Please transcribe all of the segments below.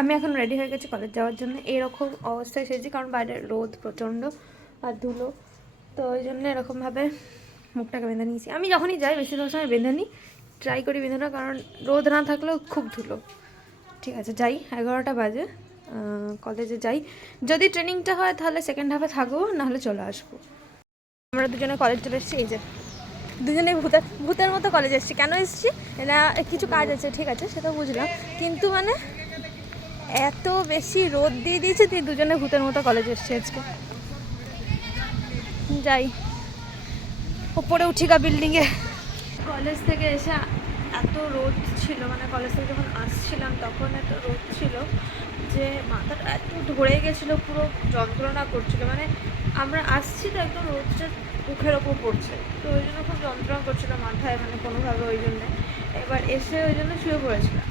আমি এখন রেডি হয়ে গেছি কলেজ যাওয়ার জন্য। এরকম অবস্থায় সেজেছি কারণ বাইরে রোদ প্রচণ্ড আর ধুলো, তো ওই জন্য এরকমভাবে মুখটাকে বেঁধে নিয়েছি। আমি যখনই যাই বেশিরভাগ সময় বেঁধে নিই, ট্রাই করি বেঁধে, কারণ রোদ না থাকলেও খুব ধুলো। ঠিক আছে, যাই, 11টা বাজে, কলেজে যাই। যদি ট্রেনিংটা হয় তাহলে সেকেন্ড হাফে থাকবো, নাহলে চলে আসবো। আমরা দুজনে কলেজ চলে এসেছি। এই যে দুজনে ভূতের মতো কলেজ এসেছি। কেন এসেছি না, কিছু কাজ আছে, ঠিক আছে, সেটা বুঝলাম, কিন্তু মানে এত বেশি রোদ দিয়ে দিয়েছে, তুই দুজনে ভূতের মতো কলেজ এসেছি আজকে। যাই, ওপরে উঠিকা বিল্ডিংয়ে। কলেজ থেকে এসে এত রোদ ছিল, মানে কলেজ থেকে যখন আসছিলাম তখন এত রোদ ছিল যে মাথাটা এত ধরে গেছিলো, পুরো যন্ত্রণা করছিলো। মানে আমরা আসছি তো একদম রোদটা মুখের ওপর পড়ছে, তো ওই জন্য খুব যন্ত্রণা করছিলো মাথায়, মানে কোনোভাবে। ওই জন্যে এবার এসে ওই জন্য শুয়ে পড়েছিলাম।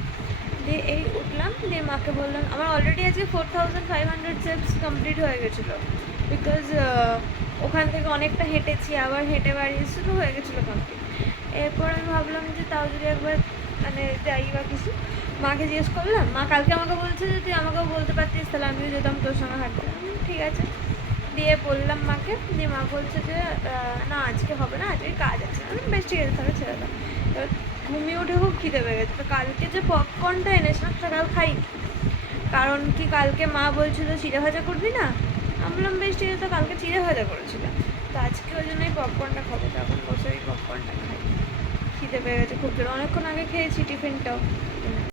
দিয়ে এই উঠলাম, দিয়ে মাকে বললাম আমার অলরেডি আজকে 4500 স্টেপস কমপ্লিট হয়ে গেছিলো, বিকজ ওখান থেকে অনেকটা হেঁটেছি, আবার হেঁটে বাড়ি শুরু হয়ে গেছিলো কমপ্লিট। এরপর আমি ভাবলাম যে তাও যদি একবার মানে যাই বা কিছু, মাকে জিজ্ঞেস করলাম। মা কালকে আমাকে বলছে যে তুই আমাকেও বলতে পারতিস, তাহলে আমিও যেতাম তোর সঙ্গে হাঁটতে। ঠিক আছে, দিয়ে বললাম মাকে, দিয়ে মা বলছে যে না আজকে হবে না, আজকে কাজ আছে। আমি বেশ ঠিক আছে, তাহলে ছেড়ে দাম। এবার ঘুমিয়ে উঠে খুব খিদে পেয়ে গেছে, তো কালকে যে পপকর্নটা এনেছিলাম সেটা কাল খাইনি, কারণ কি কালকে মা বলছিল চিড়ে ভাজা করবি না, আমি বললাম বেশ ঠিক আছে, তো কালকে চিড়ে ভাজা করেছিলাম, তো আজকে ওই জন্যই পপকর্নটা খাবো। তো এখন বসে ওই পপকর্নটা খাই, খিদে পেয়ে গেছে খুব জোরে, অনেকক্ষণ আগে খেয়েছি টিফিনটাও।